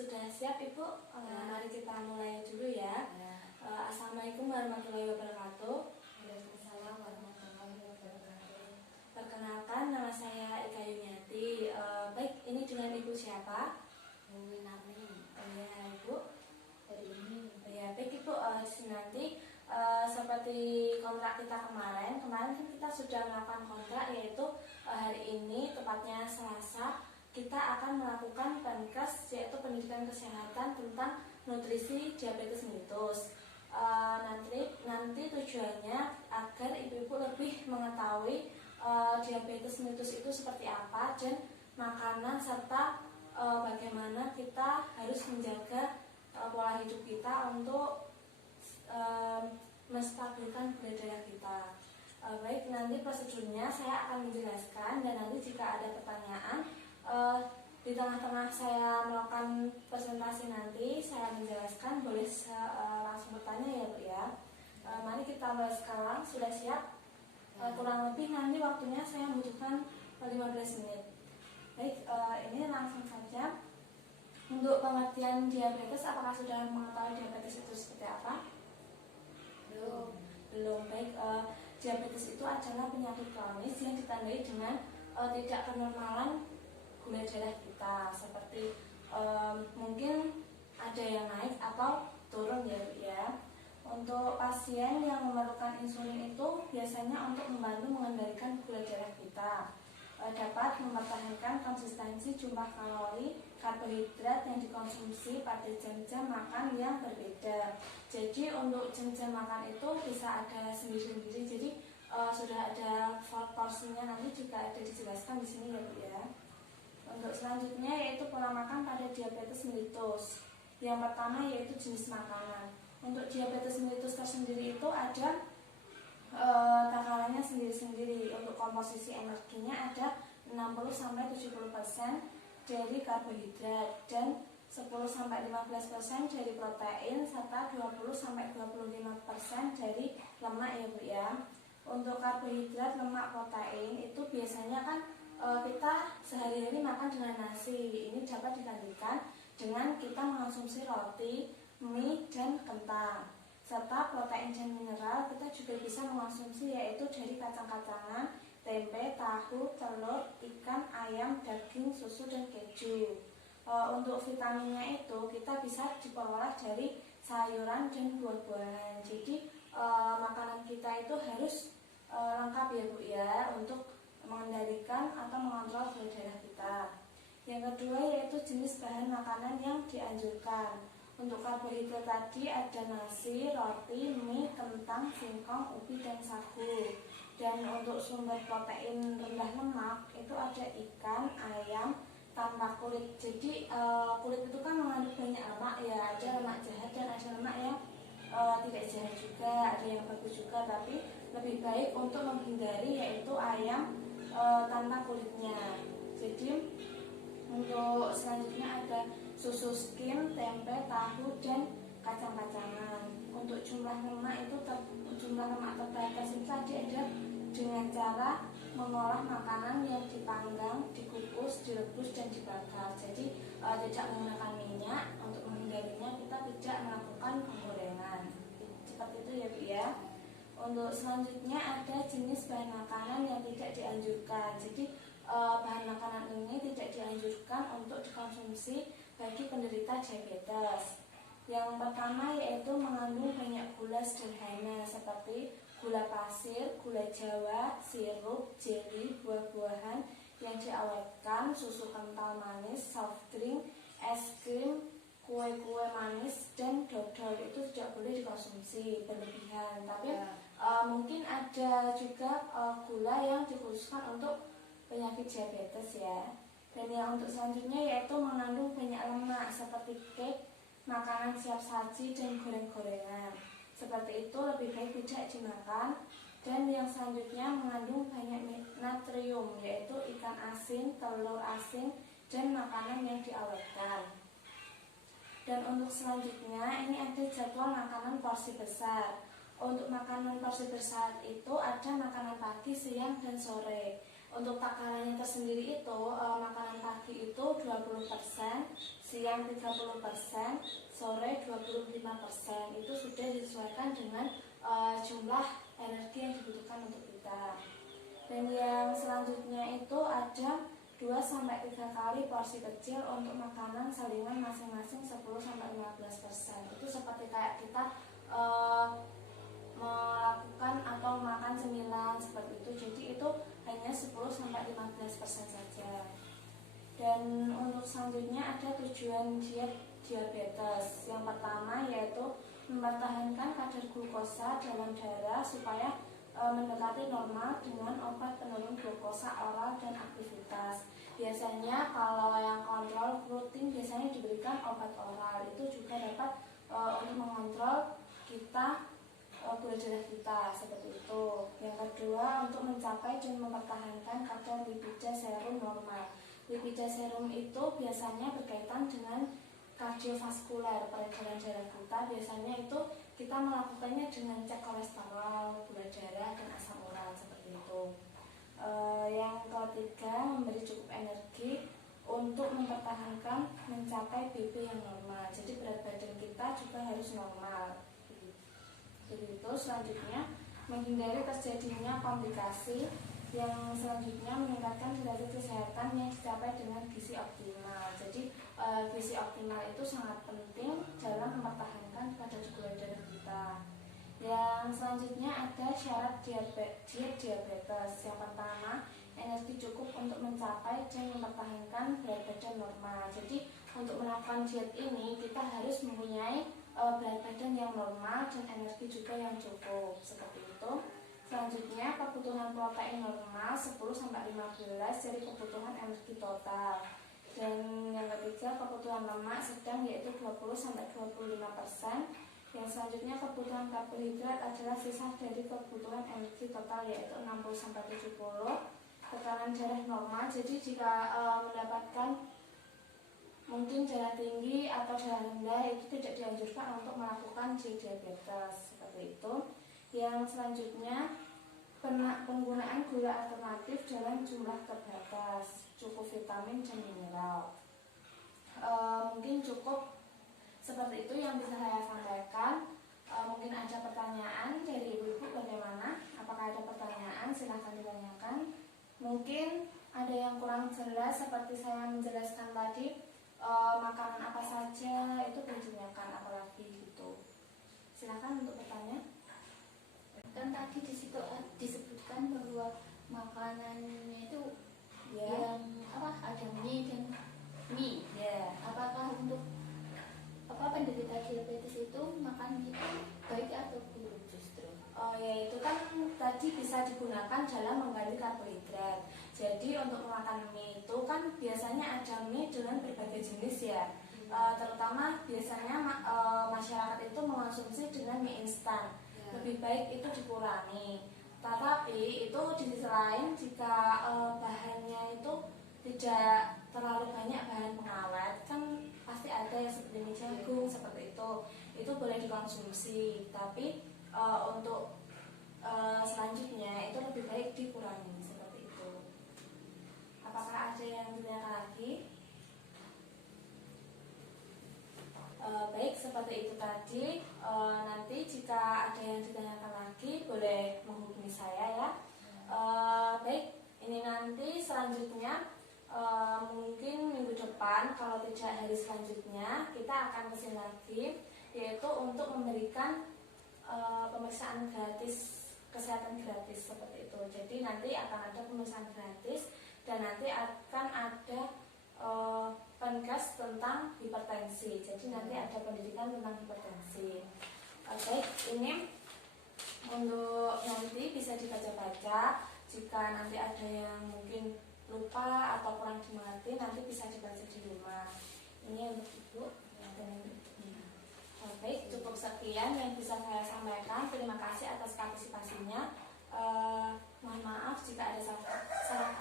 Sudah siap Ibu? Mari kita mulai dulu ya. Assalamualaikum warahmatullahi wabarakatuh. Waalaikumsalam warahmatullahi wabarakatuh. Perkenalkan, nama saya Ika Yuniati. Baik, ini dengan Ibu siapa? Bu Nami. Ya Ibu. Hari ini. Ya baik Ibu, nanti seperti kontrak kita kemarin kan kita sudah melakukan kontrak, yaitu hari ini tepatnya Selasa kita akan melakukan PENKES, yaitu pendidikan kesehatan tentang nutrisi diabetes mellitus. Nanti tujuannya agar ibu-ibu lebih mengetahui diabetes mellitus itu seperti apa dan makanan serta bagaimana kita harus menjaga pola hidup kita untuk menstabilkan gula darah kita. Baik, nanti prosedurnya saya akan menjelaskan, dan nanti jika ada pertanyaan di tengah-tengah saya melakukan presentasi nanti saya menjelaskan, boleh langsung bertanya ya Bu ya. Mari kita mulai sekarang. Sudah siap? Kurang lebih nanti waktunya saya membutuhkan 15 menit. Baik, ini langsung saja. Untuk pengertian diabetes, apakah sudah mengetahui diabetes itu seperti apa? Belum. Baik, diabetes itu adalah penyakit kronis yang ditandai dengan tidak kenormalan gula darah kita, seperti mungkin ada yang naik atau turun ya Bu ya. Untuk pasien yang memerlukan insulin itu biasanya untuk membantu mengendalikan gula darah kita, dapat mempertahankan konsistensi jumlah kalori, karbohidrat yang dikonsumsi pada jam-jam makan yang berbeda. Jadi untuk jam-jam makan itu bisa ada sendiri-sendiri. Jadi sudah ada porsinya, nanti juga ada dijelaskan di sini ya Bu ya. Untuk selanjutnya yaitu pola makan pada diabetes mellitus. Yang pertama yaitu jenis makanan. Untuk diabetes mellitus tersendiri itu ada takarannya sendiri-sendiri. Untuk komposisi energinya ada 60-70% dari karbohidrat dan 10-15% dari protein serta 20-25% dari lemak ya Bu ya. Untuk karbohidrat, lemak, protein itu biasanya kan kita sehari-hari makan dengan nasi. Ini dapat digantikan dengan kita mengonsumsi roti, mie, dan kentang. Serta protein dan mineral kita juga bisa mengonsumsi, yaitu dari kacang-kacangan, tempe, tahu, telur, ikan, ayam, daging, susu, dan keju. Untuk vitaminnya itu kita bisa diperoleh dari sayuran dan buah-buahan. Jadi makanan kita itu harus lengkap ya Bu ya, untuk mengendalikan atau mengontrol gula darah kita. Yang kedua yaitu jenis bahan makanan yang dianjurkan. Untuk karbohidrat tadi ada nasi, roti, mie, kentang, singkong, ubi, dan sagu. Dan untuk sumber protein rendah lemak itu ada ikan, ayam, tanpa kulit. Jadi kulit itu kan mengandung banyak lemak ya, ada lemak jahat dan ada lemak yang tidak jahat juga, ada yang bagus juga, tapi lebih baik untuk menghindari yaitu ayam tanpa kulitnya. Jadi untuk selanjutnya ada susu skim, tempe, tahu, dan kacang-kacangan. Untuk jumlah lemak itu jumlah lemak terbatas itu tadi ada dengan cara mengolah makanan yang dipanggang, dikukus, direbus, dan dibakar. Jadi tidak menggunakan minyak. Untuk menghindarinya kita tidak melakukan penggorengan. Seperti itu ya Bu ya. Untuk selanjutnya ada jenis bahan makanan yang tidak dianjurkan. Jadi bahan makanan ini tidak dianjurkan untuk dikonsumsi bagi penderita diabetes. Yang pertama yaitu mengandung banyak gula sederhana seperti gula pasir, gula jawa, sirup, jeli, buah-buahan yang diawetkan, susu kental manis, soft drink, es krim, kue-kue manis, dan dodol itu tidak boleh dikonsumsi berlebihan. Tapi mungkin ada juga gula yang dikhususkan untuk penyakit diabetes ya. Dan yang untuk selanjutnya yaitu mengandung banyak lemak seperti cake, makanan siap saji, dan goreng-gorengan. Seperti itu lebih baik tidak dimakan. Dan yang selanjutnya mengandung banyak natrium, yaitu ikan asin, telur asin, dan makanan yang diawetkan. Dan untuk selanjutnya ini ada jadwal makanan porsi besar. Untuk makanan porsi besar itu ada makanan pagi, siang, dan sore. Untuk takarannya tersendiri itu makanan pagi itu 20%, siang 30%, sore 25%. Itu sudah disesuaikan dengan jumlah energi yang dibutuhkan untuk kita. Dan yang selanjutnya itu ada 2-3 kali porsi kecil untuk makanan salingan masing-masing 10-15%. Itu seperti kayak kita melakukan atau makan cemilan seperti itu. Jadi itu hanya 10-15% saja. Dan untuk selanjutnya ada tujuan diet diabetes. Yang pertama yaitu mempertahankan kadar glukosa dalam darah supaya mendekati normal dengan obat penurun glukosa oral dan aktivitas. Biasanya kalau yang kontrol rutin biasanya diberikan obat oral. Itu juga dapat untuk mengontrol kita gula darah kita seperti itu. Yang kedua, untuk mencapai dan mempertahankan kadar lipida serum normal. Lipida serum itu biasanya berkaitan dengan kardiovaskuler, peredaran darah kita. Biasanya itu kita melakukannya dengan cek kolesterol, gula darah, dan asam urat seperti itu. Yang ketiga, memberi cukup energi untuk mempertahankan mencapai BB yang normal. Jadi berat badan kita juga harus normal. Begitu. Selanjutnya, menghindari terjadinya komplikasi. Yang selanjutnya, meningkatkan derajat kesehatan yang dicapai dengan gizi optimal. Jadi gizi optimal itu sangat penting dalam mempertahankan kadar gula darah kita. Yang selanjutnya ada syarat diet diabetes. Yang pertama, energi cukup untuk mencapai dan mempertahankan berat badan normal. Jadi untuk melakukan diet ini kita harus mempunyai berat badan yang normal dan energi juga yang cukup seperti itu. Selanjutnya, kebutuhan protein normal 10-15 dari kebutuhan energi total. Dan yang ketiga, kebutuhan lemak sedang yaitu 20-25%. Yang selanjutnya, kebutuhan karbohidrat adalah sisa dari kebutuhan energi total yaitu 60-70. Tekanan darah normal, jadi jika mendapatkan mungkin darah tinggi atau darah rendah itu tidak dianjurkan untuk melakukan diabetes seperti itu. Yang selanjutnya, penggunaan gula alternatif dalam jumlah terbatas, cukup vitamin dan mineral. Mungkin cukup seperti itu yang bisa saya sampaikan. Mungkin ada pertanyaan dari ibu-ibu bagaimana? Apakah ada pertanyaan? Silahkan ditanyakan. Mungkin ada yang kurang jelas seperti saya menjelaskan tadi, makanan apa saja itu ditanyakan apalagi gitu. Silakan untuk bertanya. Kan tadi di situ disebutkan bahwa makanannya itu yang ada mie dan mie. Ya. Apakah untuk penderita diabetes itu makan mie itu baik atau buruk justru? Yaitu kan tadi bisa digunakan dalam mengganti karbohidrat. Jadi untuk makan mie itu kan biasanya ada mie dengan berbagai jenis ya. Terutama biasanya masyarakat itu mengonsumsi dengan mie instan. Lebih baik itu dikurangi. Tetapi itu di sisi lain jika bahannya itu tidak terlalu banyak bahan pengawet, kan pasti ada yang seperti mie jagung seperti itu boleh dikonsumsi. Tapi untuk selanjutnya itu lebih baik dikurangi seperti itu. Apakah ada yang ditanyakan lagi? Baik, seperti itu tadi. Nanti jika ada yang ditanyakan lagi boleh menghubungi saya ya. Baik, ini nanti selanjutnya mungkin minggu depan kalau tidak hari selanjutnya kita akan kesini lagi, yaitu untuk memberikan pemeriksaan gratis, kesehatan gratis seperti itu. Jadi nanti akan ada pemeriksaan gratis dan nanti akan ada penkes tentang hipertensi. Jadi nanti ada pendidikan tentang hipertensi. Baik, ini untuk nanti bisa dibaca-baca. Jika nanti ada yang mungkin lupa atau kurang dimengerti, nanti bisa dibaca di rumah. Ini untuk ibu dan ibunya. Baik, cukup sekian yang bisa saya sampaikan. Terima kasih atas partisipasinya. Mohon maaf jika ada salah